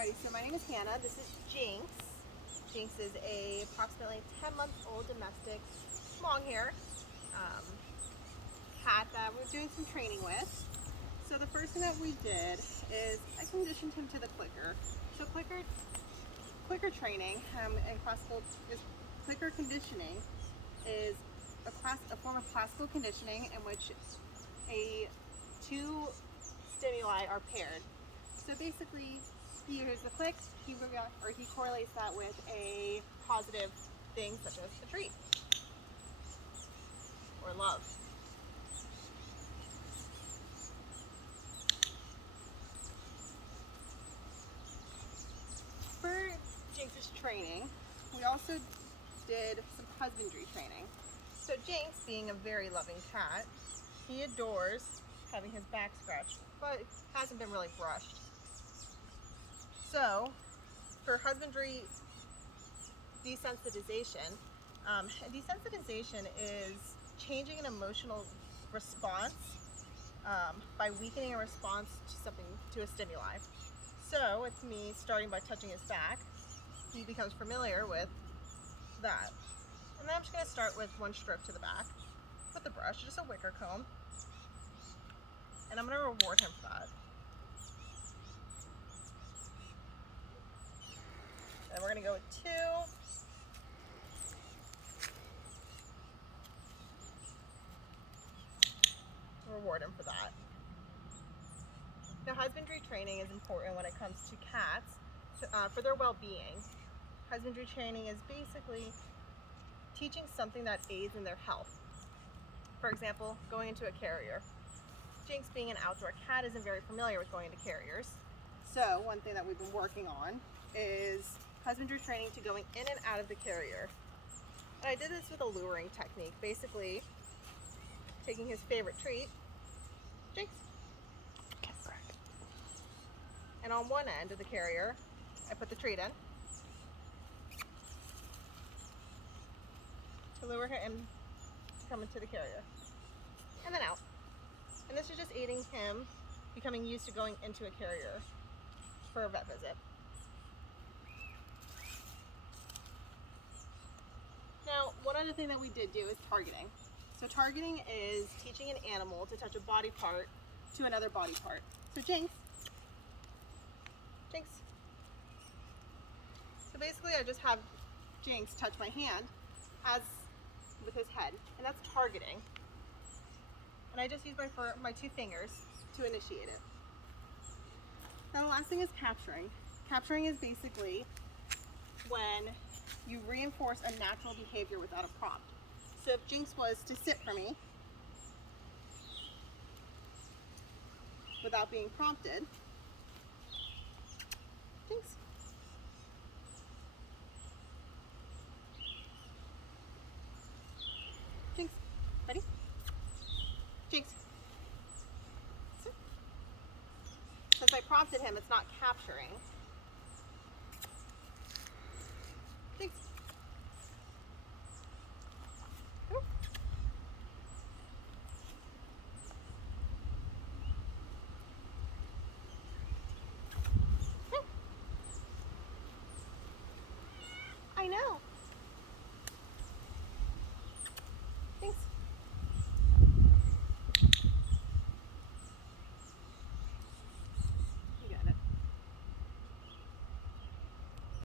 Alrighty, so my name is Hannah. This is Jinx. Jinx is a approximately 10-month-old domestic long hair cat that we're doing some training with. So the first thing that we did is I conditioned him to the clicker. So clicker training and clicker conditioning is a form of classical conditioning in which two stimuli are paired. So basically, he hears the click, he correlates that with a positive thing such as a treat or love. For Jinx's training, we also did some husbandry training. So Jinx, being a very loving cat, he adores having his back scratched, but hasn't been really brushed. So for husbandry desensitization, desensitization is changing an emotional response by weakening a response to a stimuli. So with me starting by touching his back, he becomes familiar with that. And then I'm just going to start with one stroke to the back with the brush, just a wicker comb. And I'm going to reward him for that. And we're going to go with 2. Reward him for that. Now, husbandry training is important when it comes to cats for their well-being. Husbandry training is basically teaching something that aids in their health. For example, going into a carrier. Jinx, being an outdoor cat, isn't very familiar with going into carriers. So one thing that we've been working on is husbandry training to going in and out of the carrier. And I did this with a luring technique, basically taking his favorite treat, Jinx. And on one end of the carrier, I put the treat in to lure him to come into the carrier. And then out. And this is just aiding him becoming used to going into a carrier for a vet visit. Now, one other thing that we did do is targeting. So targeting is teaching an animal to touch a body part to another body part. So Jinx. So basically I just have Jinx touch my hand with his head, and that's targeting. And I just use my 2 fingers to initiate it. Now the last thing is capturing. Capturing is basically when you reinforce a natural behavior without a prompt. So if Jinx was to sit for me without being prompted, Jinx. Jinx, ready? Jinx. Sit. Since I prompted him, it's not capturing. Jinx. I know.